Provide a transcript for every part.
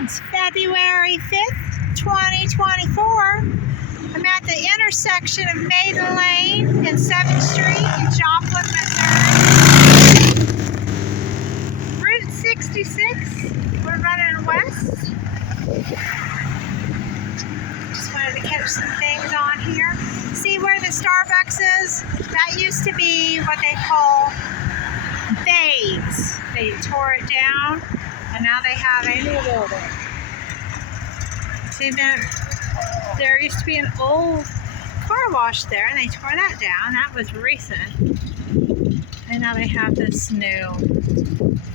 It's February 5th, 2024. I'm at the intersection of Maiden Lane and 7th Street in Joplin, Missouri. Route 66, we're running west. Just wanted to catch some things on here. See where the Starbucks is? That used to be what they call bays. They tore it down and now they have a new building. See, there used to be an old car wash there and they tore that down. That was recent. And now they have this new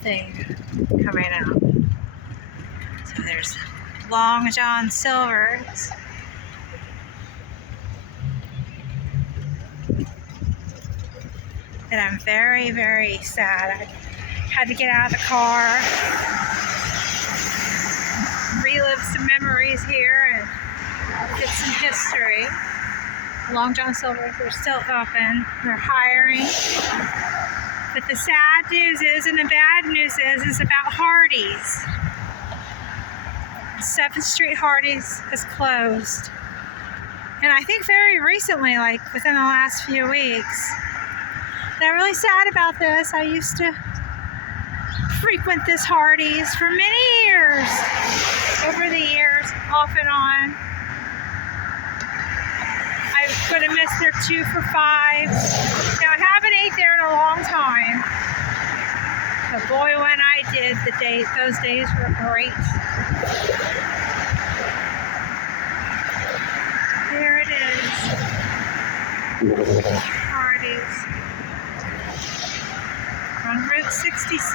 thing coming out. So there's Long John Silver's. And I'm very, very sad. I had to get out of the car, relive some memories here, and get some history. Long John Silver's are still open. They're hiring. But the sad news is, and the bad news is about Hardees. 7th Street Hardees is closed. And I think very recently, like within the last few weeks. And I'm really sad about this. I used to frequent this Hardees for many years. Over the years, off and on. I'm going to miss their 2 for $5s. Now, I haven't ate there in a long time. But boy, when I did, those days were great. There it is. Hardees. On Route 66.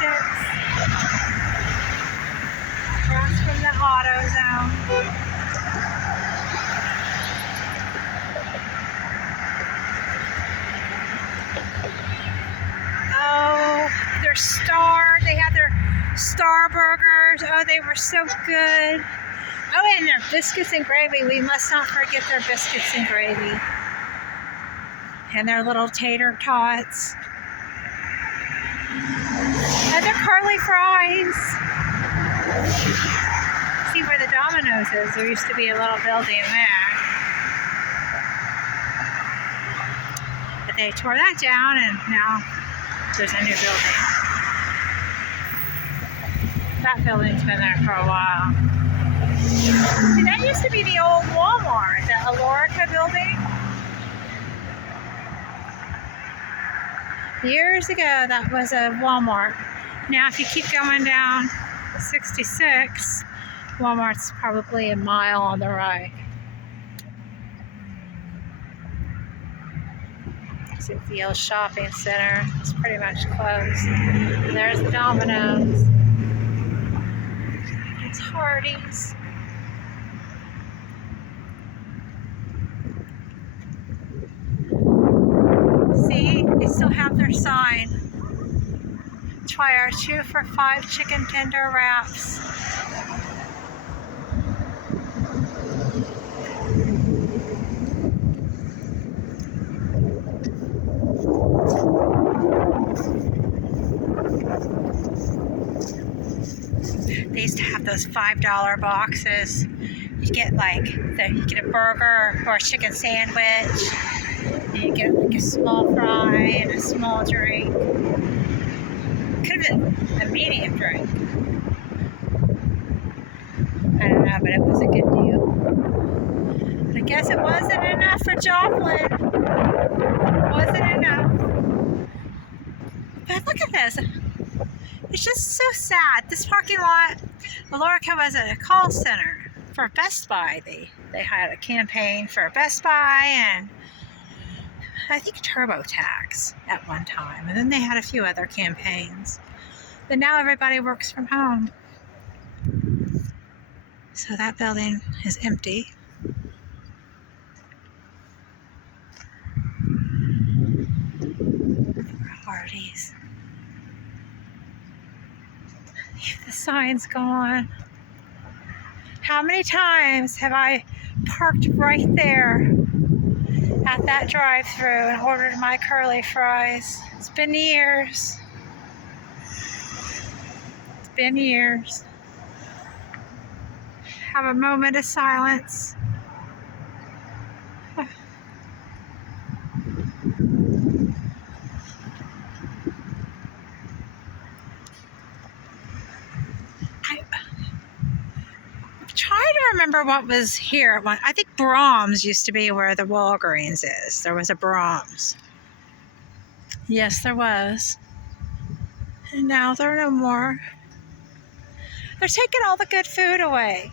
Across from the auto zone. Oh, they had their Star Burgers. Oh, they were so good. Oh, and their biscuits and gravy. We must not forget their biscuits and gravy. And their little tater tots. And their curly fries. See where the Domino's is? There used to be a little building there. But they tore that down and now there's a new building. That building's been there for a while. See, that used to be the old Walmart, the Alorica building. Years ago, that was a Walmart. Now, if you keep going down 66, Walmart's probably a mile on the right. See the old shopping center. It's pretty much closed. And there's the Domino's. It's Hardees. See, they still have their sign. Try our 2 for $5 chicken tender wraps. They used to have those $5 boxes. You get you get a burger or a chicken sandwich. And you get like a small fry and a small drink. Could have been a medium drink. I don't know, but it was a good deal. But I guess it wasn't enough for Joplin. It wasn't enough. But look at this. It's just so sad. This parking lot, Alorica was a call center for Best Buy. They had a campaign for Best Buy and I think TurboTax at one time. And then they had a few other campaigns. But now everybody works from home. So that building is empty. Hardees. The sign's gone. How many times have I parked right there at that drive-thru and ordered my curly fries? It's been years. It's been years. Have a moment of silence. I'm trying to remember what was here at one. I think Brahms used to be where the Walgreens is. There was a Brahms. Yes, there was. And now there are no more. They're taking all the good food away.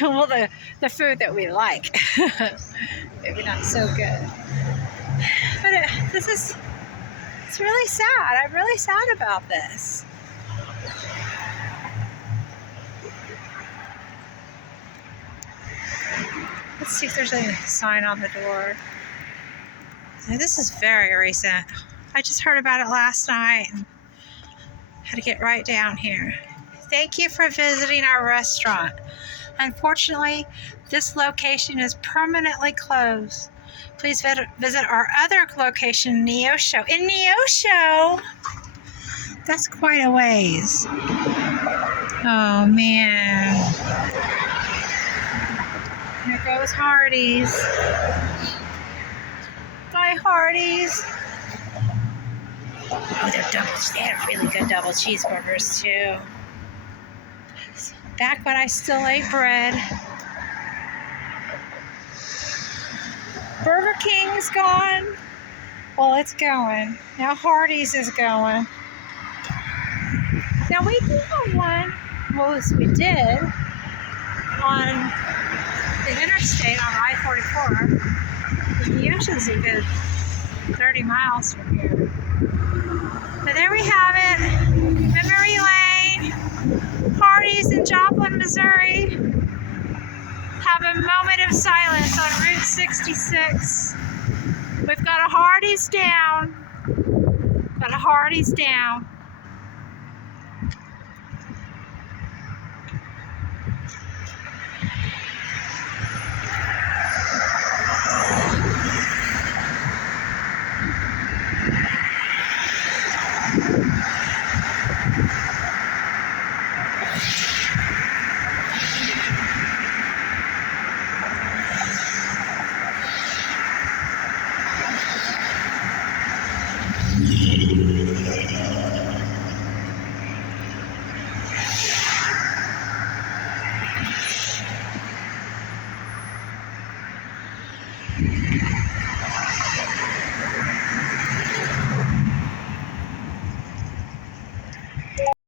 Well, the food that we like. Maybe not so good. But it's really sad. I'm really sad about this. Let's see if there's a sign on the door. Now, this is very recent. I just heard about it last night and had to get right down here. Thank you for visiting our restaurant. Unfortunately, this location is permanently closed. Please visit our other location in Neosho. In Neosho? That's quite a ways. Oh, man. Here goes Hardees. Bye, Hardees. Oh, they have really good double cheeseburgers, too. Back when I still ate bread. Burger King's gone. Well, it's going. Now Hardee's is going. Now we do have one, well, as we did, on the interstate on I-44. The ocean's a good 30 miles from here. But there we have it. Memory Lane. Hardees in Joplin, Missouri. Have a moment of silence on Route 66. We've got a Hardees down. Got a Hardees down.